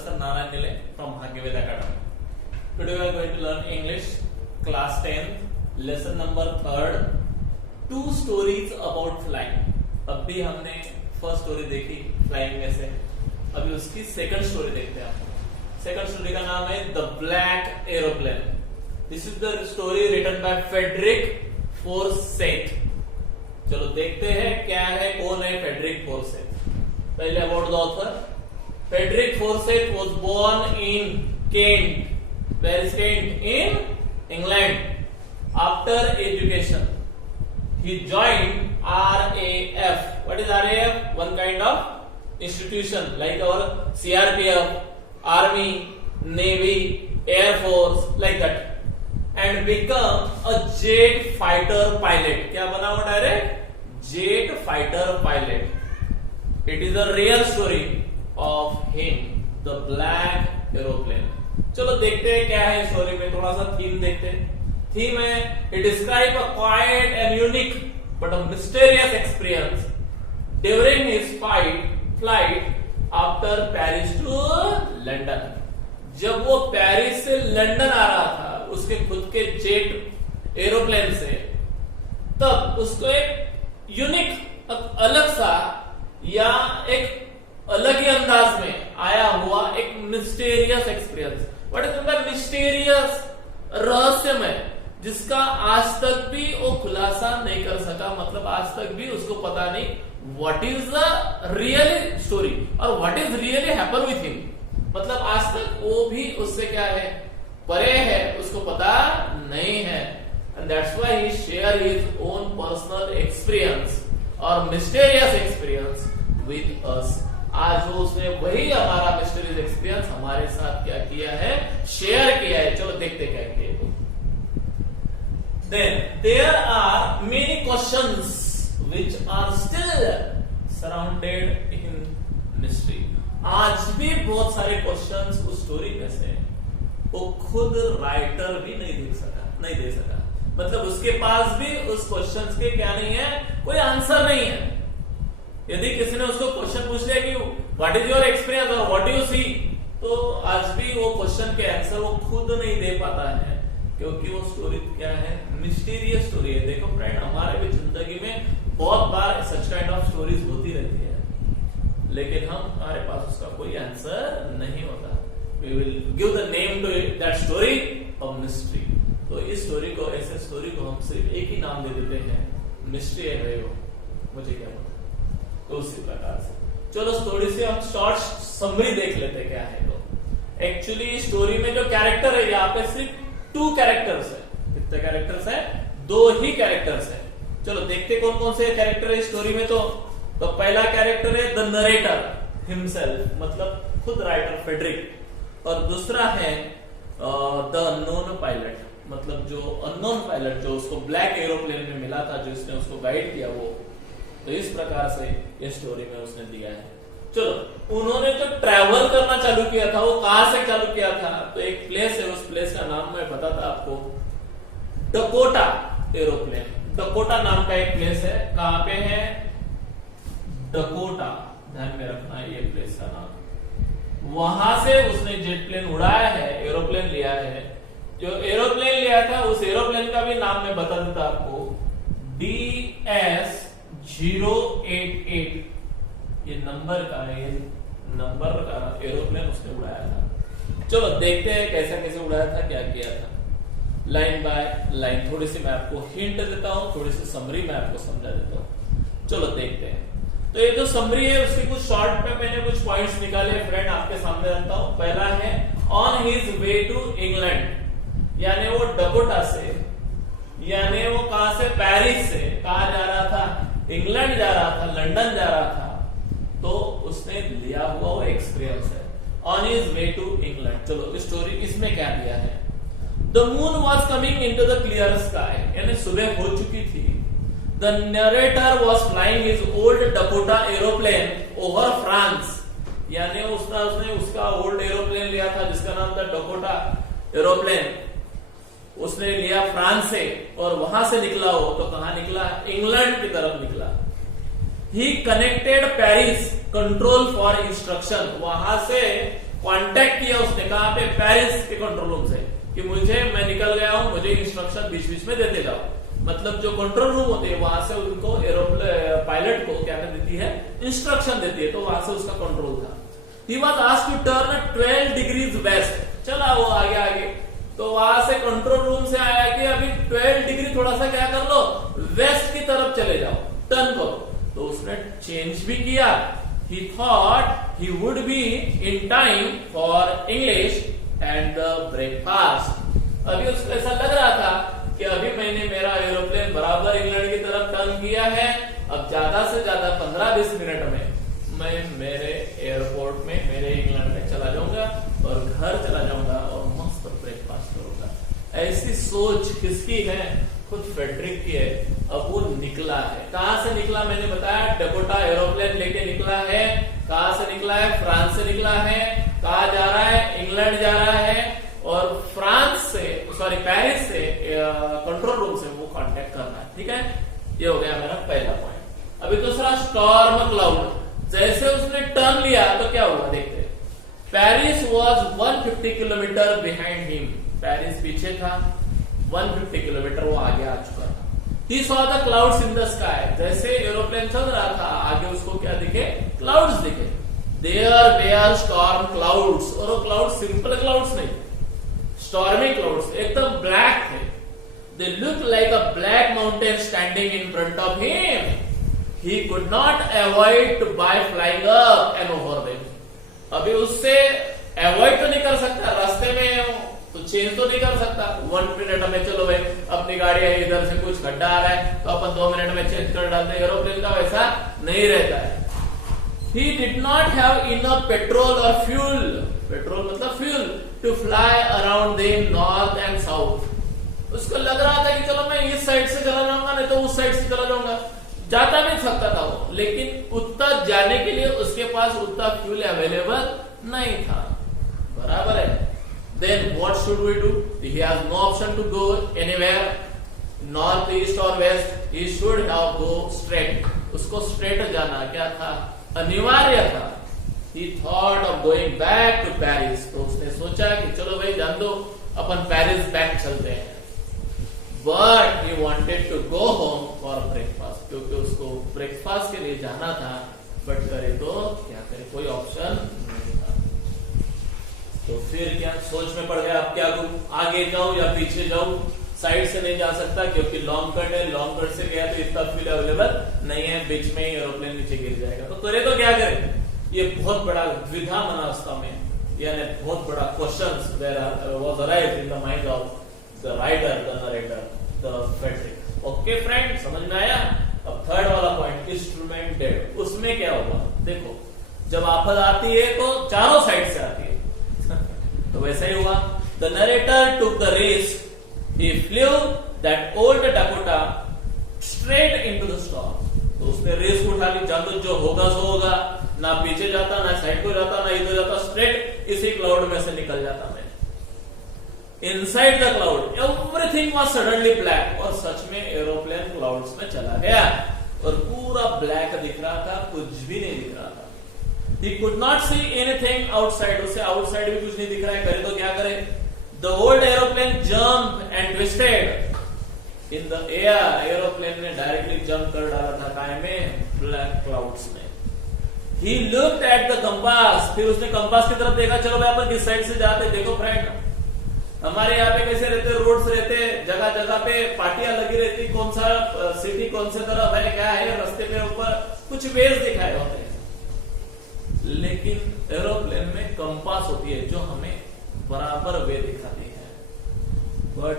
Professor Narayan Nile from Bhagyavedha Academy. Today we are going to learn English, class 10, lesson number 3rd, 2 stories about flying. अभी हमने first story देखी flying में से, अभी उसकी second story देखते हैं. सेकंड स्टोरी का नाम है the black aeroplane. This is the story written by Frederick Forsyth. चलो देखते हैं क्या है, कौन है फ्रेडरिक फोर्सेट. पहले about the author. Frederick Forsyth was born in Kent. Where is Kent? In England. After education he joined RAF. What is RAF? One kind of institution like our CRPF, Army, Navy, Air Force, like that, and become a jet fighter pilot. क्या बना वो direct? Jet fighter pilot. It is a real story of him, the black aeroplane. चलो देखते हैं क्या है story में. थोड़ा सा थीम देखते हैं. थीम है, it describe a quiet and unique but a mysterious experience during his flight after Paris to London. जब वो पेरिस से लंदन आ रहा था उसके खुद के जेट एरोप्लेन से, तब उसको एक यूनिक, अलग सा या एक अलग ही अंदाज में आया हुआ एक mysterious experience. What is mysterious? रहस्यमय, जिसका आज तक भी वो खुलासा नहीं कर सका. मतलब आज तक भी उसको पता नहीं what is the real story और what is really happen with him. मतलब आज तक वो भी उससे क्या है, परे है, उसको पता नहीं है. And that's why he share his own personal experience और मिस्टीरियस एक्सपीरियंस विथ अस. आज वो उसने वही हमारा मिस्टीरियस एक्सपीरियंस हमारे साथ क्या किया है, शेयर किया है. चलो देखते क्या किया. Then there are many questions which are still surrounded in mystery. आज भी बहुत सारे क्वेश्चंस उस स्टोरी में से वो खुद राइटर भी नहीं दे सका. मतलब उसके पास भी उस क्वेश्चंस के क्या नहीं है, कोई आंसर नहीं है. यदि किसी ने उसको क्वेश्चन पूछ लिया कि व्हाट इज योर एक्सपीरियंस और व्हाट डू यू सी, तो आज भी वो क्वेश्चन के आंसर वो खुद नहीं दे पाता है, क्योंकि वो स्टोरी क्या है, मिस्टीरियस स्टोरी है. देखो फ्रेंड, हमारे भी जिंदगी में बहुत बार सच काइंड ऑफ स्टोरीज होती रहती है, लेकिन हमारे पास उसका कोई आंसर नहीं होता. We will give the name to that story of mystery. तो इस स्टोरी को, ऐसे स्टोरी को हम सिर्फ एक ही नाम दे देते हैं, मिस्ट्री है वो. मुझे क्या पता. तो उसी प्रकार से चलो स्टोरी से हम शॉर्ट समरी देख लेते क्या है. तो एक्चुअली स्टोरी में जो कैरेक्टर है, यहाँ पे सिर्फ 2 कैरेक्टर्स है. कितने कैरेक्टर्स है? 2 ही कैरेक्टर्स है. चलो देखते कौन कौन से कैरेक्टर है स्टोरी में. तो पहला कैरेक्टर है द नरेटर हिमसेल्फ, मतलब खुद राइटर फ्रेडरिक. और दूसरा है द अननोन पायलट, मतलब जो अननोन पायलट जो उसको ब्लैक एरोप्लेन में मिला था, जो इसने उसको गाइड किया वो. तो इस प्रकार से ये स्टोरी में उसने दिया है. चलो, उन्होंने जो ट्रैवल करना चालू किया था वो कहां से चालू किया था? तो एक प्लेस है, उस प्लेस का नाम मैं बताता आपको, डकोटा एरोप्लेन. डकोटा नाम का एक प्लेस है. कहां पे है? डकोटा. ध्यान में रखना है ये प्लेस का नाम. वहां से उसने जेट प्लेन उड़ाया है, एरोप्लेन लिया है. जो एरोप्लेन लिया था उस एरोप्लेन का भी नाम मैं बता देता आपको, DS-088. ये नंबर का है, ये नंबर का एरोप्लेन उसने उड़ाया था. चलो देखते हैं कैसे उड़ाया था, क्या किया था. लाइन बाय लाइन थोड़ी सी मैं आपको हिंट देता हूं, थोड़ी सी समरी मैं आपको समझा देता हूं. चलो देखते हैं. तो ये जो समरी है उसके कुछ शॉर्ट में मैंने कुछ पॉइंट्स निकाले फ्रेंड, आपके सामने रखता हूं. पहला है on his way to England, यानी वो डकोटा से, यानी वो कहां से, पेरिस से कहां जा रहा था, इंग्लैंड जा रहा था, लंदन जा रहा था. तो उसने लिया हुआ वो एक्सपीरियंस है on his way to England. चलो स्टोरी इसमें क्या दिया है. The moon was coming in to the clear sky, यानी सुबह हो चुकी थी. The narrator was flying his old Dakota aeroplane over France, यानी उसने उसका ओल्ड एरोप्लेन लिया था जिसका नाम था डकोटा एरोप्लेन. उसने लिया फ्रांस से और वहां से निकला हो तो कहां निकला, इंग्लैंड की तरफ निकला. He connected Paris control for instruction, वहां से कांटेक्ट किया उसने, कहां पे, पेरिस के कंट्रोल रूम से, कि मुझे, मैं निकल गया हूं, मुझे इंस्ट्रक्शन बीच बीच में देते जाओ। मतलब जो कंट्रोल रूम होते हैं वहां से उनको एरोप्लेन पायलट को क्या देती है, इंस्ट्रक्शन देती है, तो वहां से उसका कंट्रोल था। He was asked to turn 12 degrees west, चला वो आगे, तो वहां से कंट्रोल रूम से आया कि अभी 12 डिग्री थोड़ा सा क्या कर लो, वेस्ट की तरफ चले जाओ, टर्न करो। तो उसने चेंज भी किया। He thought he would be in time for English and the breakfast. अभी उसको ऐसा लग रहा था कि अभी मैंने मेरा एरोप्लेन बराबर इंग्लैंड की तरफ टर्न किया है, अब ज्यादा से ज्यादा 15-20 मिनट में मैं मेरे एयरपोर्ट में, मेरे इंग्लैंड में चला जाऊंगा और घर चला जाऊंगा और मस्त ब्रेकफास्ट करूंगा। ऐसी सोच किसकी है, खुद फ्रेडरिक की है। अब वो निकला है, कहां से निकला, मैंने बताया डकोटा एरोप्लेन लेके निकला है। कहां से निकला है, फ्रांस से निकला है। कहा जा रहा है, इंग्लैंड जा रहा है, और फ्रांस से, सॉरी पेरिस से कंट्रोल रूम से वो कांटेक्ट करना है। ठीक है, ये हो गया मेरा पहला पॉइंट। अभी दूसरा, स्टॉर्म क्लाउड। जैसे उसने टर्न लिया तो क्या हुआ, देखते हैं। Paris was 150 kilometre behind him, Paris पीछे था, 150 किलोमीटर वो आगे आ चुका था। He saw the clouds in the sky. जैसे एरोप्लेन चल रहा था आगे उसको क्या दिखे, क्लाउड्स दिखे। There were storm clouds, और वो क्लाउड सिंपल क्लाउड्स नहीं, स्टॉर्मी क्लाउड्स, एकदम ब्लैक थे। They looked like a black mountain standing in front of him. He could not avoid by flying up and over them. अभी उससे avoid तो नहीं कर सकता, रास्ते में तो चेंज तो नहीं कर सकता। 1 मिनट में, चलो भाई अपनी गाड़ी है, इधर से कुछ खड्डा आ रहा है तो अपन 2 मिनट में चेंज कर डालते हैं। एरोप्लेन का वैसा नहीं रहता है। He did not have enough petrol or fuel, petrol मतलब fuel, to fly around them north and south. उसको लग रहा था कि चलो मैं इस साइड से चला जाऊंगा, नहीं तो उस साइड से चला जाऊंगा, जाता भी सकता था वो, लेकिन उतना जाने के लिए उसके पास उतना फ्यूल अवेलेबल नहीं था। बराबर है। Then what should we do? He has no option to go anywhere, north, east or west. He should have go straight. उसको straight जाना क्या था, अनिवार्य था। He thought of going back to Paris. तो उसने सोचा कि चलो भाई जान दो, अपन पेरिस बैक चलते हैं। But he wanted to go home for breakfast, क्योंकि उसको ब्रेकफास्ट के लिए जाना था। बट करे तो क्या करे, कोई ऑप्शन नहीं था। तो फिर क्या सोच में पड़ गया, अब क्या करूं, आगे जाऊं या पीछे जाऊं। साइड से नहीं जा सकता क्योंकि लॉन्ग कट है, लॉन्ग कट से गया तो इतना फ्यूल अवेलेबल नहीं है, बीच में ही एरोप्लेन नीचे गिर जाएगा। तो करे तो क्या करे, ये बहुत बड़ा द्विधा मनस्था में, यानी बहुत बड़ा question was arise in the mind of the writer, the narrator, the Frederick. Okay friend, समझ में आया। अब थर्ड वाला पॉइंट, इंस्ट्रूमेंट डेड। उसमें क्या होगा, देखो जब आफत आती है तो चारों साइड से आती है तो वैसा ही हुआ। The narrator took the race, he flew that old Dakota straight into the storm. तो उसने रेस को उठा ली, जानो जो होगा सो होगा, ना पीछे जाता, ना साइड को जाता, ना इधर जाता, स्ट्रेट इसी क्लाउड में से निकल जाता मैं। Inside the cloud everything was suddenly black, और सच में एरोप्लेन क्लाउड्स में चला गया और पूरा ब्लैक दिख रहा था, कुछ भी नहीं दिख रहा था। He could not see anything outside, उसे आउटसाइड भी कुछ नहीं दिख रहा है। करे तो क्या करे, the old aeroplane jumped and twisted in the air. Aeroplane ने डायरेक्टली जंप कर डाला था काय में, ब्लैक क्लाउड्स में। He looked at the compass, फिर उसने कंपास की तरफ देखा, चलो भाई अपन किस साइड से जाते। देखो फ्रेंड, हमारे यहाँ पे कैसे रहते, रोड्स रहते, जगह जगह पे पार्टियां लगी रहती, कौन सा सिटी कौन से तरफ है, क्या है, रास्ते पे ऊपर कुछ वेज दिखाए होते हैं। लेकिन एरोप्लेन में कंपास होती है जो हमें बराबर वे दिखाती है। But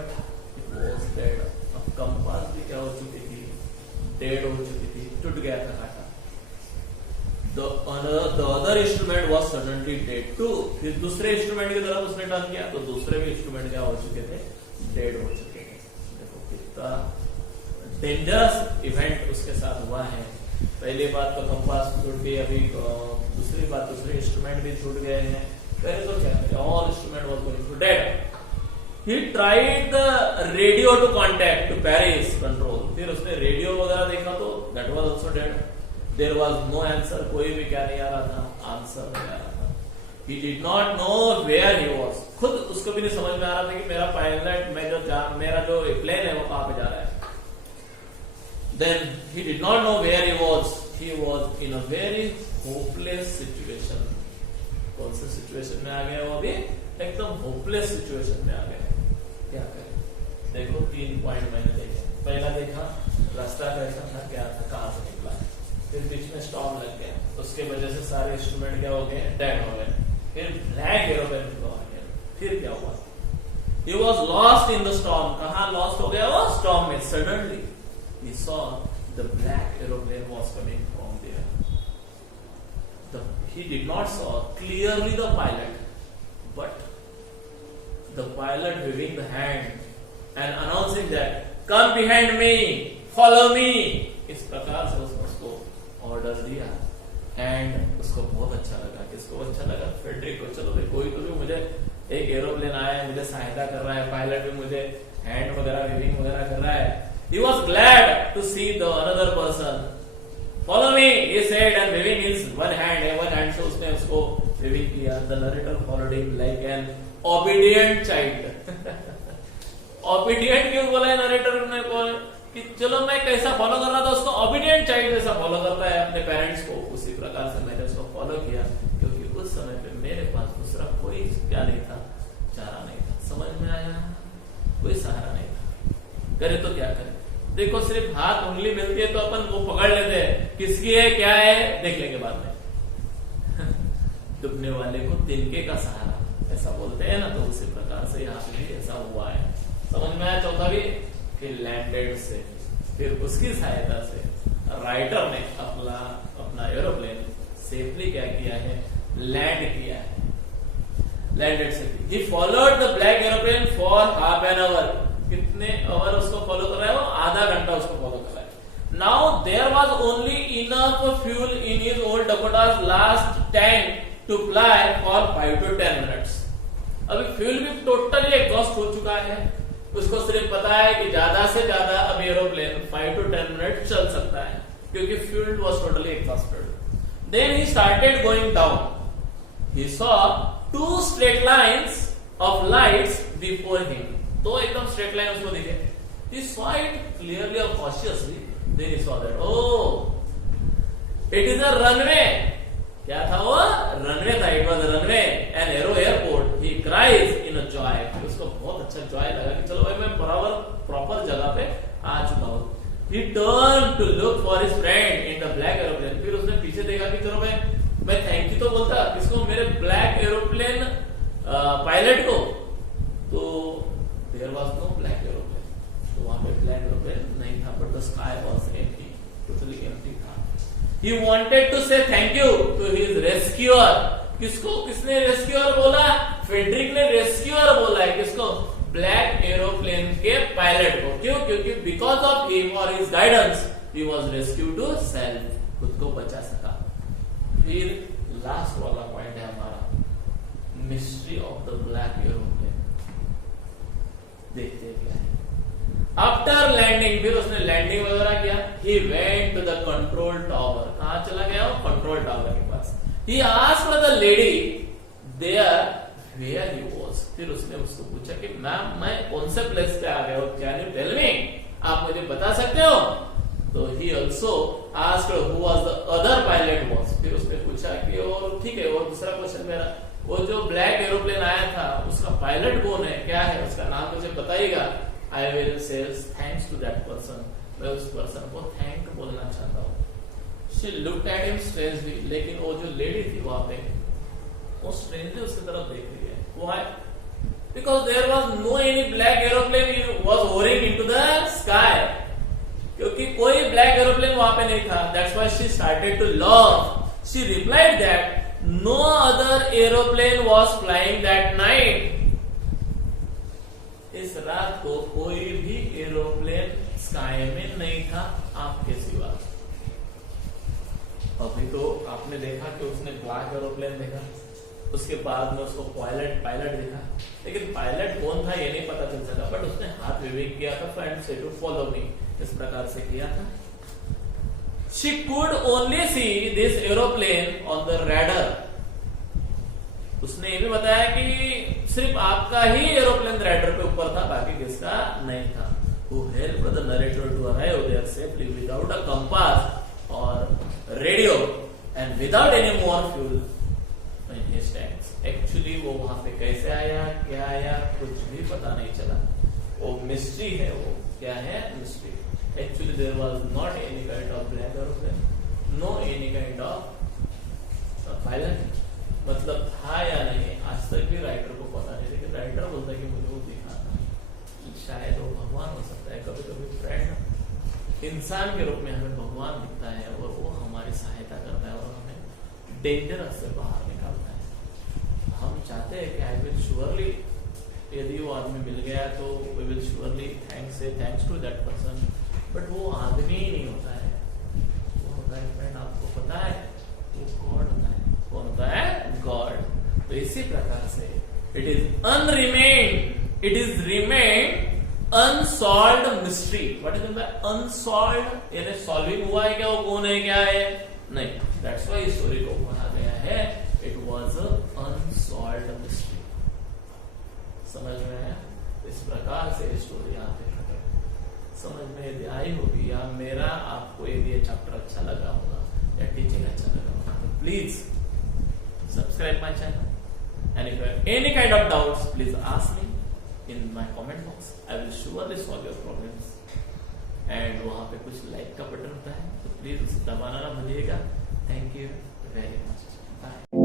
it was dead. अब कंपास भी क्या हो चुकी थी, डेड हो चुकी थी, टूट गया था कांटा। The other instrument was suddenly dead too. फिर दूसरे इंस्ट्रूमेंट की तरफ उसने टर्न किया तो दूसरे भी इंस्ट्रूमेंट क्या हो चुके थे, डेड हो चुके थे। देखो कितना डेंजरस इवेंट उसके साथ हुआ है। पहली बात तो कंपास छूट गई, अभी दूसरी बात दूसरे इंस्ट्रूमेंट भी छूट गए हैं। पहले तो क्या, all instrument was going to dead. He tried the radio to contact to Paris control. फिर उसने रेडियो वगैरह देखा तो that was also dead. There was no answer, कोई भी क्या नहीं आ रहा था, आंसर नहीं आ रहा था। He did not know where he was. खुद उसको भी नहीं समझ में आ रहा था कि मेरा पायलट मेरा जो प्लेन है वो कहां पे जा रहा है. Then he did not know where he was. He was in a very hopeless situation. कौन सा सिचुएशन में आ गया वो अभी? एकदम होपलेस सिचुएशन में आ गया. क्या करें? देखो 3 पॉइंट मैंने देखे. पहला देखा रास्ता कैसा था, क्या था, कहां से निकला. फिर बीच में स्टॉर्म लग गया, उसके वजह से सारे इंस्ट्रूमेंट क्या हो गए, डेड हो गए. फिर ब्लैक एरोप्लेन फ्लो आ गया. फिर क्या हुआ? He was lost in the storm. कहाँ लॉस्ट हो गया वो? स्टॉर्म में. Suddenly he saw the black aeroplane was coming from there. He did not saw clearly the pilot, but the pilot waving the hand and announcing that come behind me, follow me. इस प्रकार से उसने उसको order दिया. And उसको बहुत अच्छा लगा. किसको अच्छा लगा? फेडरिक को. चलो भाई कोई तो भी मुझे एक एरोप्लेन आया है, मुझे सहायता कर रहा है, पायलट भी मुझे हैंड वगैरह वेविंग वगैरह कर रहा है. He was glad to see the another person. Follow me, he said, and waving his one hand से उसने उसको वेविंग किया. The narrator followed him like an obedient child. Obedient क्यों बोला है नरेटर ने? कि चलो मैं कैसा फॉलो कर रहा था उसको, ऑबिडियंट चाइल्ड जैसा फॉलो करता है अपने पेरेंट्स को, उसी प्रकार से मैंने उसको फॉलो किया. क्योंकि उस समय पे मेरे पास दूसरा कोई क्या नहीं था, चारा नहीं था. समझ में आया? कोई सहारा नहीं था. करे तो क्या करे? देखो सिर्फ हाथ उंगली मिलती है तो अपन वो पकड़ लेते हैं. किसकी है क्या है देख लेंगे बाद में. डूबने वाले को तिनके का सहारा ऐसा बोलते हैं ना, तो उसी प्रकार से यहाँ पे भी ऐसा हुआ है. समझ में आया? चौथा भी फिर लैंडेड से, फिर उसकी सहायता से राइटर ने अपना एरोप्लेन सेफली क्या किया है, लैंड किया है. लैंडेड से he followed the black aeroplane for half an hour. कितने आवर उसको फॉलो कर रहा है वो? आधा घंटा उसको फॉलो कर रहा है. Now there was only enough fuel in his old Dakota's last tank to fly for 5 to 10 minutes. अभी फ्यूल भी टोटली एग्जॉस्ट हो चुका है. उसको सिर्फ पता है कि ज्यादा से ज्यादा अब एरोप्लेन 5 to 10 मिनट चल सकता है, क्योंकि fuel was totally exhausted. Then he started going down. He saw 2 straight lines of lights before him. तो एकदम स्ट्रेट लाइन उसको दिखे. He saw it clearly or cautiously. Then he saw that it is a runway. क्या था वो? Runway था. It was runway an arrow airport. He cries in a joy. उसको बहुत अच्छा जॉय लगा कि चलो भाई मैं बराबर प्रॉपर जगह पे आ चुका हूं. He turn to look for his friend in the black aeroplane. फिर उसने पीछे देखा कि चलो भाई मैं थैंक यू तो बोलता किसको, मेरे ब्लैक एरोप्लेन पायलट को. तो there was no black aeroplane. तो वहां पे ब्लैक एरोप्लेन नहीं था, but the sky was empty, totally empty था. He wanted to say thank you to his rescuer. किसको? किसने रेस्क्यूअर बोला? फेडरिक ने रेस्क्यूअर बोला है. किसको? ब्लैक एरोप्लेन के पायलट को. क्यों? क्योंकि बिकॉज ऑफ हिम और his guidance he was rescued to self. खुद को बचा सका. फिर लास्ट वाला पॉइंट है हमारा, mystery of the black aeroplane. देखते हैं क्या है. आफ्टर लैंडिंग, फिर उसने लैंडिंग वगैरह किया. He went to the control tower. कहां चला गया वो? कंट्रोल टावर के पास. He asked the lady there where he was. फिर उसने उसको पूछा कि मैम मैं कौन से प्लेस पे आ गया हूं, कैन यू टेल मी, आप मुझे बता सकते हो? तो he also asked who was the other pilot was. फिर उसने पूछा कि और ठीक है, और दूसरा क्वेश्चन मेरा, वो जो ब्लैक एरोप्लेन आया था उसका पायलट कौन है, क्या है, उसका नाम मुझे बताइएगा. I will say thanks to that person. मैं उस पर्सन को थैंक बोलना चाहता हूँ. She looked at him strangely. लेकिन वो जो लेडी थी वहां पे, वो strangely उसकी तरफ देख रही है. Why? Because there was no any black aeroplane was hovering into the sky. क्योंकि कोई black aeroplane वहां पे नहीं था. That's why she started to laugh. She replied that no other aeroplane was flying that night. इस रात को कोई भी एरोप्लेन स्काई में नहीं था आपके सिवा. अभी तो आपने देखा कि उसने ब्लैक एरोप्लेन देखा, उसके बाद में उसको पायलट देखा, लेकिन पायलट कौन था ये नहीं पता चल सका. बट उसने हाथ विवेक किया था, फ्रेंड से टू फॉलो मी, इस प्रकार से किया था. She could only see this aeroplane on the radar. उसने ये भी बताया कि सिर्फ आपका ही एरोप्लेन राइडर पे ऊपर था, बाकी किसका नहीं था। Who helped the narrator to arrive there safely without a compass or radio and without any more fuel in his tanks. Actually वो वहां पे कैसे आया, क्या आया, कुछ भी पता नहीं चला। वो मिस्ट्री है, वो क्या है, mystery. Actually there was not any kind of black aeroplane, no any kind of pilot, मतलब था या नहीं, आज तक भी राइटर को पता नहीं। लेकिन राइटर बोलता है कि मुझे वो दिखा था, शायद वो भगवान हो सकता है। कभी कभी फ्रेंड इंसान के रूप में हमें भगवान दिखता है और वो हमारी सहायता करता है और हमें डेंजरस से बाहर निकालता है। हम चाहते हैं कि आई विल श्योरली, यदि वो आदमी मिल गया तो we will surely thanks to that person, but वो आदमी ही नहीं होता है, वो होता है फ्रेंड, आपको पता है, वो गॉड होता है। कौन होता है? गॉड। तो इसी प्रकार से it is remain unsolved mystery. What is unsolved, यानी सॉल्विंग हुआ है क्या, वो कौन है, क्या है, नहीं। दैट्स व्हाई स्टोरी को कहा गया है इट वाज अनसॉल्व्ड मिस्ट्री। समझ में आया? इस प्रकार से स्टोरी यहाँ पे खत्म। समझ में यदि आई होगी, या मेरा आपको यदि ये चैप्टर अच्छा लगा होगा या टीचिंग अच्छा लगा होगा, तो please subscribe my channel. And if you have any kind of doubts, please ask me in my comment box. I will surely solve your problems. And वहाँ पे कुछ लाइक का बटन होता है, तो प्लीज उसे दबाना ना भूलिएगा। Thank you very much. Bye.